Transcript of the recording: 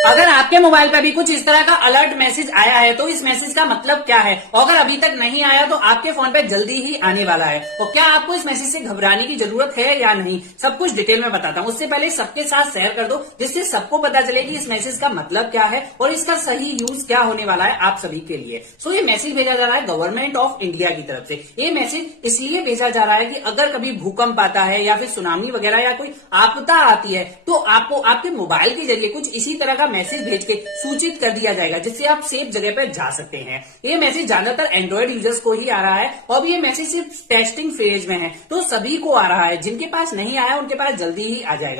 अगर आपके मोबाइल पे भी कुछ इस तरह का अलर्ट मैसेज आया है तो इस मैसेज का मतलब क्या है, और अगर अभी तक नहीं आया तो आपके फोन पे जल्दी ही आने वाला है, और क्या आपको इस मैसेज से घबराने की जरूरत है या नहीं, सब कुछ डिटेल में बताता हूँ। उससे पहले सबके साथ शेयर कर दो जिससे सबको पता चले कि इस मैसेज का मतलब क्या है और इसका सही यूज क्या होने वाला है आप सभी के लिए। सो ये मैसेज भेजा जा रहा है गवर्नमेंट ऑफ इंडिया की तरफ से। ये मैसेज इसलिए भेजा जा रहा है कि अगर कभी भूकंप आता है या फिर सुनामी वगैरह या कोई आपदा आती है तो आपको आपके मोबाइल के जरिए कुछ इसी तरह का मैसेज भेज के सूचित कर दिया जाएगा, जिससे आप सेफ जगह पर जा सकते हैं। ये मैसेज ज्यादातर एंड्रॉइड यूजर्स को ही आ रहा है और ये मैसेज सिर्फ टेस्टिंग फेज में है, तो सभी को आ रहा है। जिनके पास नहीं आया उनके पास जल्दी ही आ जाएगा।